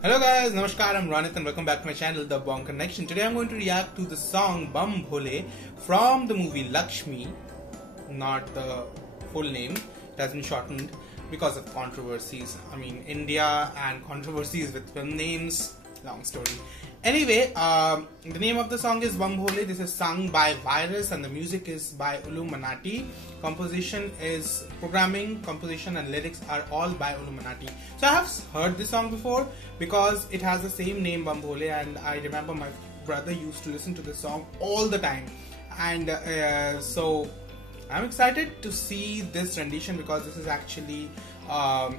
Hello guys, Namaskar, I'm Ronit and welcome back to my channel, The Bong Connection. Today I'm going to react to the song Bam Bhole from the movie Lakshmi, not the full name. It has been shortened because of controversies. I mean, India and controversies with film names, long story. Anyway, the name of the song is Bam Bhole. This is sung by Virus and the music is by Illuminati. Composition is programming, composition and lyrics are all by Illuminati. So I have heard this song before because it has the same name, Bam Bhole, and I remember my brother used to listen to this song all the time. And so I'm excited to see this rendition because this is actually a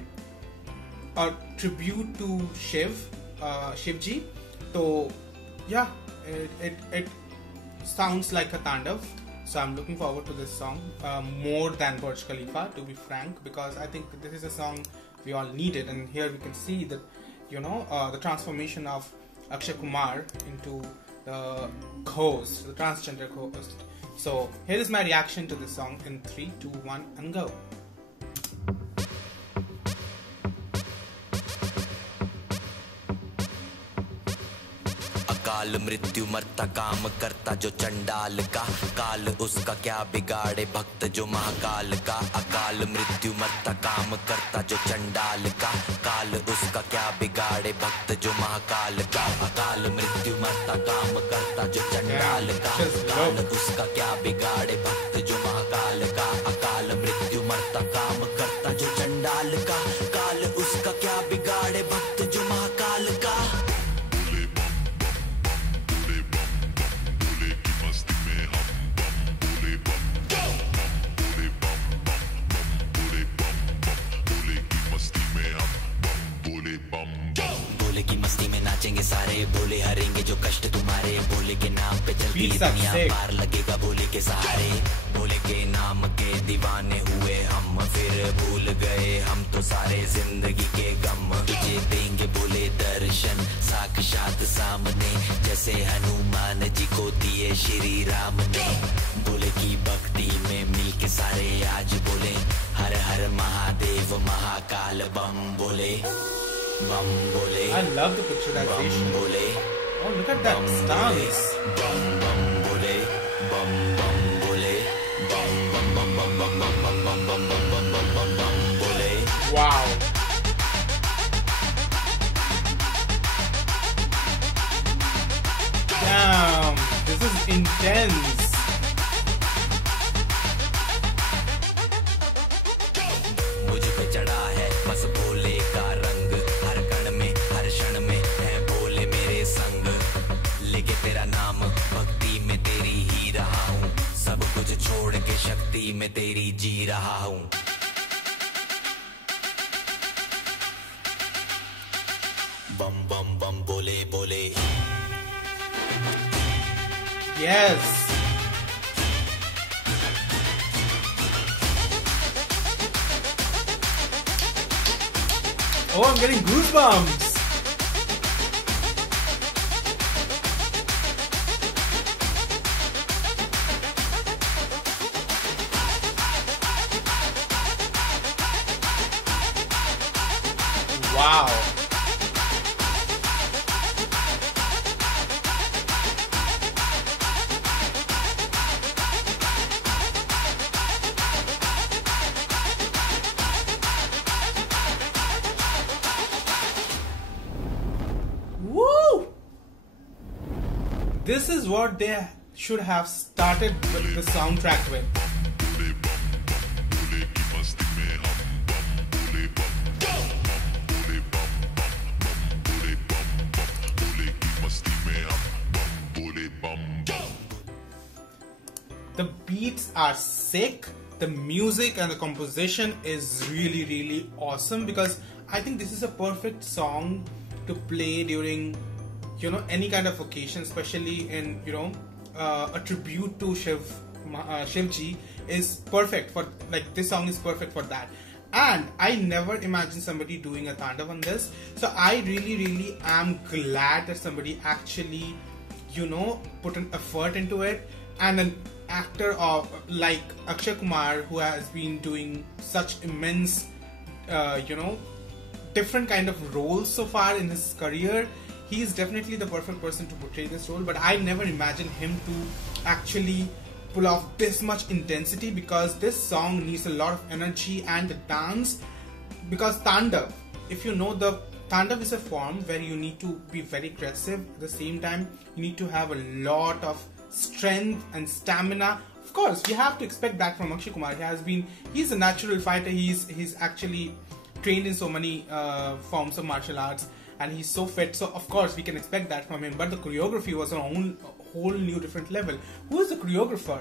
tribute to Shivji. So yeah, it sounds like a Tandav. So I'm looking forward to this song more than Burj Khalifa, to be frank, because I think this is a song we all needed. And here we can see that, you know, the transformation of Akshay Kumar into the host, the transgender co-host. So here is my reaction to this song in 3, 2, 1 and go. काल मृत्यु मरता काम करता जो चंडाल का काल उसका क्या बिगाड़े भक्त जो महाकाल का अकाल मृत्यु मरता काम करता जो चंडाल का काल उसका क्या बिगाड़े भक्त जो महाकाल का अकाल मृत्यु मरता काम करता जो चंडाल का काल उसका क्या बिगाड़े भक्त जो महाकाल का अकाल मृत्यु मरता काम करता जो चंडाल का काल उसका क्या बिगाड़े भक्त जो महाकाल का भोले की मस्ती में नाचेंगे सारे भोले हरेंगे जो कष्ट तुम्हारे भोले के नाम पे चलती दुनिया पार लगेगा भोले के सहारे भोले के नाम के दीवाने हुए हम फिर भूल गए हम तो सारे जिंदगी के गम तुझे देंगे भोले दर्शन साक्षात सामने जैसे हनुमान जी को दिए श्री राम ने भोले की भक्ति में मिलके सारे आज बोले हर हर महादेव महाकाल बम बोले Bam Bole. I love the picturization. Bam Bole. Oh, look at that stance. Bam Bam Bole. Bam Bam Bole. Bam Bam Bam Bam Bam Bam Bam Bam Bam Bam Bam Bam Bam Bole. Wow. Damn, this is intense. मुझ पे चढ़ा है बस भोले का रंग हर कण में हर क्षण में है भोले मेरे संग लेके तेरा नाम भक्ति में तेरी ही रहा हूँ सब कुछ छोड़ के शक्ति में तेरी जी रहा हूँ बम बम बम बोले बोले Yes. Oh, I'm getting goosebumps. Wow. Woo! This is what they should have started with the soundtrack with. The beats are sick, the music and the composition is really awesome because I think this is a perfect song to play during, you know, any kind of occasion, especially in, you know, a tribute to Shivji is perfect for, like, this song is perfect for that. And I never imagined somebody doing a Tandav on this, so I really am glad that somebody actually, you know, put an effort into it. And an actor of like Akshay Kumar, who has been doing such immense, you know, different kind of roles so far in his career. He is definitely the perfect person to portray this role, but I never imagined him to actually pull off this much intensity, because this song needs a lot of energy and the dance. Because Tandav, if you know, the Tandav is a form where you need to be very aggressive. At the same time, you need to have a lot of strength and stamina. Of course, you have to expect that from Akshay Kumar. He's a natural fighter. He's actually trained in so many forms of martial arts, and he's so fit. So of course we can expect that from him. But the choreography was on a whole new different level. Who is the choreographer?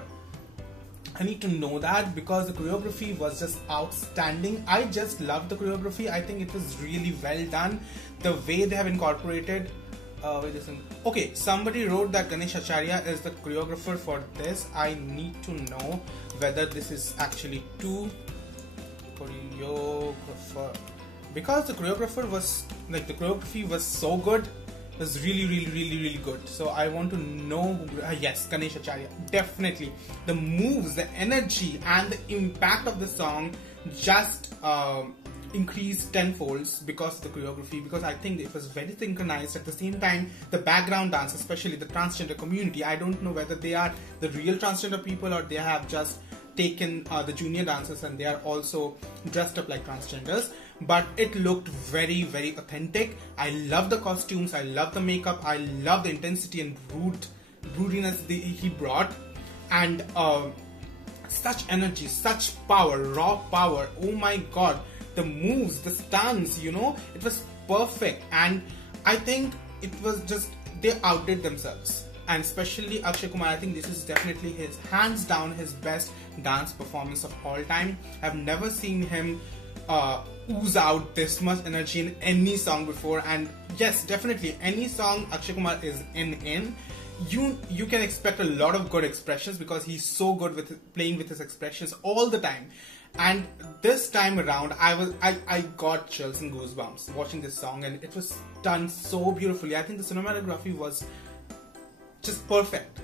I need to know that, because the choreography was just outstanding. I just loved the choreography. I think it was really well done. The way they have incorporated. Okay, somebody wrote that Ganesh Acharya is the choreographer for this. I need to know whether this is actually two choreographer, because the choreographer was like, the choreography was so good. It was really good. So I want to know. Yes, Ganesh Acharya, definitely. The moves, the energy and the impact of the song just increased tenfolds because of the choreography, because I think it was very synchronized. At the same time, the background dance, especially the transgender community, I don't know whether they are the real transgender people or they have just taken the junior dancers and they are also dressed up like transgenders, but it looked very authentic. I love the costumes, I love the makeup, I love the intensity and broodiness he brought, and such energy, such power, raw power. Oh my god, the moves, the stance, you know, it was perfect. And I think it was just, they outdid themselves. And especially Akshay Kumar, I think this is definitely his, hands down, his best dance performance of all time. I've never seen him ooze out this much energy in any song before. And yes, definitely any song Akshay Kumar is in, you can expect a lot of good expressions, because he's so good with playing with his expressions all the time. And this time around, I got chills and goosebumps watching this song, and it was done so beautifully. I think the cinematography was just perfect.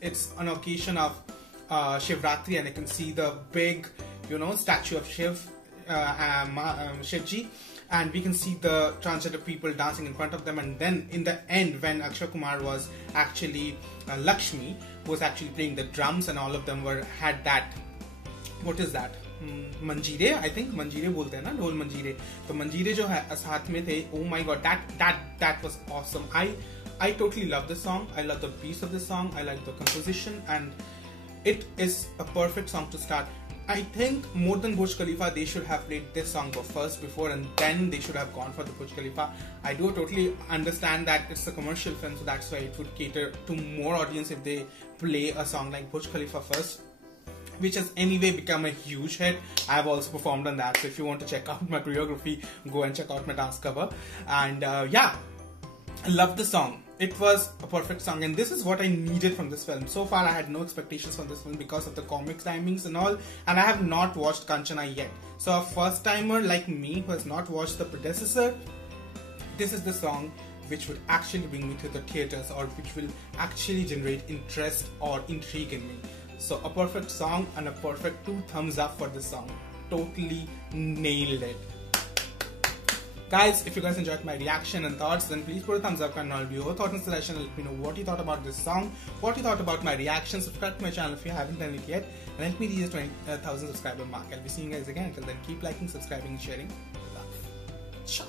It's an occasion of Shivratri, and I can see the big, you know, statue of Shivji, and we can see the transgender people dancing in front of them. And then in the end, when Akshay Kumar was actually Lakshmi, who was actually playing the drums, and all of them had that, what is that, manjeere, I think manjeere bolte hain na, dhol manjeere. तो manjeere जो है साथ में थे, oh my god, that was awesome. I totally love this song. I love the beats of this song. I like the composition, and it is a perfect song to start. I think more than Burj Khalifa, they should have played this song first before, and then they should have gone for the Burj Khalifa. I do totally understand that it's a commercial film, so that's why it would cater to more audience if they play a song like Burj Khalifa first, which has anyway become a huge hit. I've also performed on that, so if you want to check out my choreography, go and check out my dance cover. And yeah, I love the song. It was a perfect song, and this is what I needed from this film. So far I had no expectations from this film because of the comics timings and all, and I have not watched Kanchana yet. So a first timer like me who has not watched the predecessor, this is the song which would actually bring me to the theaters, or which will actually generate interest or intrigue in me. So a perfect song and a perfect 2 thumbs up for this song. Totally nailed it. Guys, if you guys enjoyed my reaction and thoughts, then please put a thumbs up and I'll be your thoughts and suggestion. Let me know what you thought about this song, what you thought about my reaction. Subscribe to my channel if you haven't done it yet, and help me reach the 20,000 subscriber mark. I'll be seeing you guys again. Until then, keep liking, subscribing, and sharing. Love. Ciao.